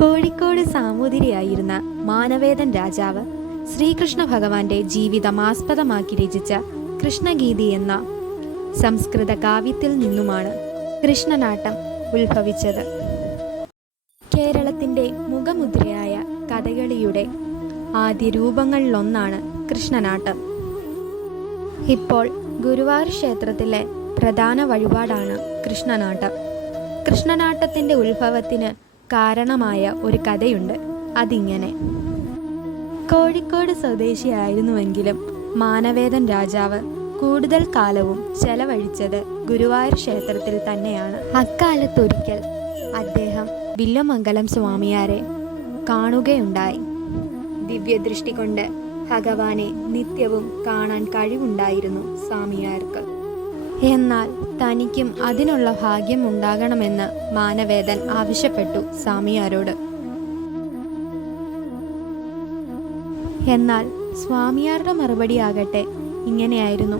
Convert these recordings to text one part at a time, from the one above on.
കോഴിക്കോട് സാമൂതിരിയായിരുന്ന മാനവേദൻ രാജാവ് ശ്രീകൃഷ്ണ ഭഗവാന്റെ ജീവിതം ആസ്പദമാക്കി രചിച്ച കൃഷ്ണഗീതി എന്ന സംസ്കൃത കാവ്യത്തിൽ നിന്നുമാണ് കൃഷ്ണനാട്ടം ഉത്ഭവിച്ചത്. കേരളത്തിൻ്റെ മുഖമുദ്രയായ കഥകളിയുടെ ആദ്യ രൂപങ്ങളിലൊന്നാണ് കൃഷ്ണനാട്ടം. ഇപ്പോൾ ഗുരുവായൂർ ക്ഷേത്രത്തിലെ പ്രധാന വഴിപാടാണ് കൃഷ്ണനാട്ടം. കൃഷ്ണനാട്ടത്തിൻ്റെ ഉത്ഭവത്തിന് കാരണമായ ഒരു കഥയുണ്ട്. അതിങ്ങനെ: കോഴിക്കോട് സ്വദേശിയായിരുന്നുവെങ്കിലും മാനവേദൻ രാജാവ് കൂടുതൽ കാലവും ചെലവഴിച്ചത് ഗുരുവായൂർ ക്ഷേത്രത്തിൽ തന്നെയാണ്. അക്കാലത്തൊരിക്കൽ അദ്ദേഹം വില്വമംഗലം സ്വാമിയാരെ കാണുകയുണ്ടായി. ദിവ്യദൃഷ്ടി കൊണ്ട് ഭഗവാനെ നിത്യവും കാണാൻ കഴിവുണ്ടായിരുന്നു സ്വാമിയാർക്ക്. എന്നാൽ തനിക്കും അതിനുള്ള ഭാഗ്യം ഉണ്ടാകണമെന്ന് മാനവേദൻ ആവശ്യപ്പെട്ടു സ്വാമിയാരോട്. എന്നാൽ സ്വാമിയാരുടെ മറുപടിയാകട്ടെ ഇങ്ങനെയായിരുന്നു: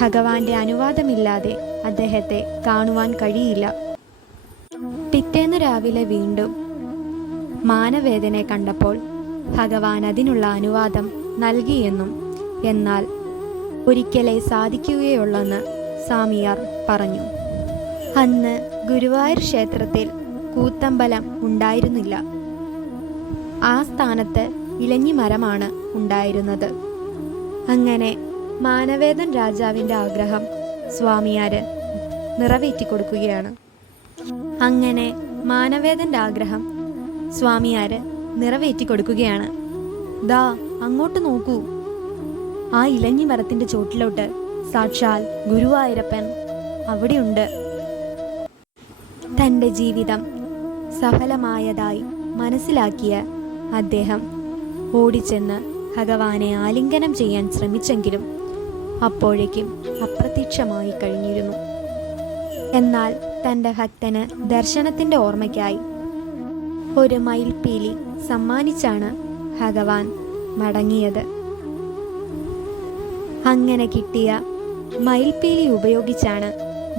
ഭഗവാന്റെ അനുവാദമില്ലാതെ അദ്ദേഹത്തെ കാണുവാൻ കഴിയില്ല. പിറ്റേന്ന് രാവിലെ വീണ്ടും മാനവേദനെ കണ്ടപ്പോൾ ഭഗവാൻ അതിനുള്ള അനുവാദം നൽകിയെന്നും എന്നാൽ ഒരിക്കലേ സാധിക്കുകയുള്ളെന്ന് സ്വാമിയാർ പറഞ്ഞു. അന്ന് ഗുരുവായൂർ ക്ഷേത്രത്തിൽ കൂത്തമ്പലം ഉണ്ടായിരുന്നില്ല. ആ സ്ഥാനത്ത് ഇലഞ്ഞിമരമാണ് ഉണ്ടായിരുന്നത്. അങ്ങനെ മാനവേദൻ രാജാവിൻ്റെ ആഗ്രഹം സ്വാമിയാര് നിറവേറ്റിക്കൊടുക്കുകയാണ്. അങ്ങനെ മാനവേദൻ്റെ ആഗ്രഹം സ്വാമിയാര് നിറവേറ്റിക്കൊടുക്കുകയാണ്. ദാ അങ്ങോട്ട് നോക്കൂ, ആ ഇലഞ്ഞി മരത്തിൻ്റെ ചോട്ടിലോട്ട് സാക്ഷാൽ ഗുരുവായൂരപ്പൻ അവിടെയുണ്ട്. തൻ്റെ ജീവിതം സഫലമായതായി മനസ്സിലാക്കിയ അദ്ദേഹം ഓടിച്ചെന്ന് ഭഗവാനെ ആലിംഗനം ചെയ്യാൻ ശ്രമിച്ചെങ്കിലും അപ്പോഴേക്കും അപ്രത്യക്ഷമായി കഴിഞ്ഞിരുന്നു. എന്നാൽ തൻ്റെ ഭക്തന് ദർശനത്തിൻ്റെ ഓർമ്മയ്ക്കായി ഒരു മയിൽപ്പീലി സമ്മാനിച്ചാണ് ഭഗവാൻ മടങ്ങിയത്. അങ്ങനെ കിട്ടിയ മയിൽപ്പീലി ഉപയോഗിച്ചാണ്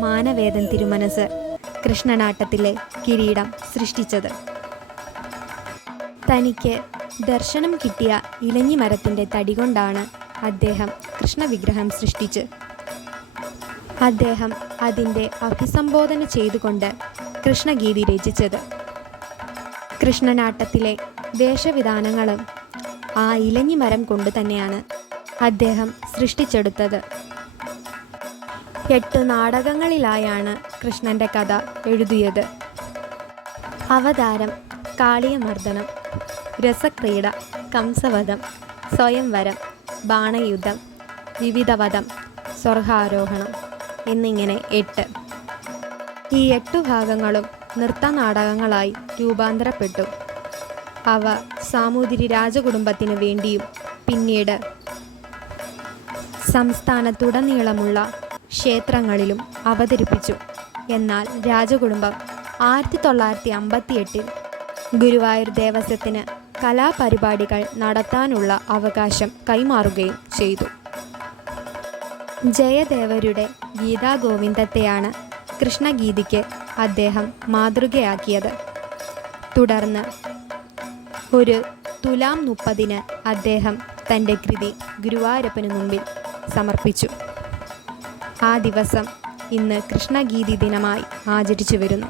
മാനവേദൻ തിരുമനസ് കൃഷ്ണനാട്ടത്തിലെ കിരീടം സൃഷ്ടിച്ചത്. തനിക്ക് ദർശനം കിട്ടിയ ഇലഞ്ഞിമരത്തിൻ്റെ തടി കൊണ്ടാണ് അദ്ദേഹം കൃഷ്ണവിഗ്രഹം സൃഷ്ടിച്ച് അദ്ദേഹം അതിൻ്റെ അഭിസംബോധന ചെയ്തുകൊണ്ട് കൃഷ്ണഗീതി രചിച്ചത്. കൃഷ്ണനാട്ടത്തിലെ വേഷവിധാനങ്ങളും ആ ഇലഞ്ഞിമരം കൊണ്ട് തന്നെയാണ് അദ്ദേഹം സൃഷ്ടിച്ചെടുത്തത്. 8 നാടകങ്ങളിലായാണ് കൃഷ്ണൻ്റെ കഥ എഴുതിയത്. അവതാരം, കാളിയമർദ്ദനം, രസക്രീഡ, കംസവധം, സ്വയംവരം, ബാണയുദ്ധം, വിവിധവധം, സ്വർഗാരോഹണം എന്നിങ്ങനെ 8. ഈ 8 ഭാഗങ്ങളും നൃത്തനാടകങ്ങളായി രൂപാന്തരപ്പെട്ടു. അവ സാമൂതിരി രാജകുടുംബത്തിന് വേണ്ടിയും പിന്നീട് സംസ്ഥാനത്തുടനീളമുള്ള ക്ഷേത്രങ്ങളിലും അവതരിപ്പിച്ചു. എന്നാൽ രാജകുടുംബം 1958 ഗുരുവായൂർ ദേവസ്വത്തിന് കലാപരിപാടികൾ നടത്താനുള്ള അവകാശം കൈമാറുകയും ചെയ്തു. ജയദേവരുടെ ഗീതാഗോവിന്ദത്തെയാണ് കൃഷ്ണഗീതിക്ക് അദ്ദേഹം മാതൃകയാക്കിയത്. തുടർന്ന് ഒരു തുലാം 30 അദ്ദേഹം തൻ്റെ കൃതി ഗുരുവായൂരപ്പന് മുമ്പിൽ സമർപ്പിച്ചു. ആ ദിവസം ഇന്ന് കൃഷ്ണഗീതി ദിനമായി ആചരിച്ചു വരുന്നു.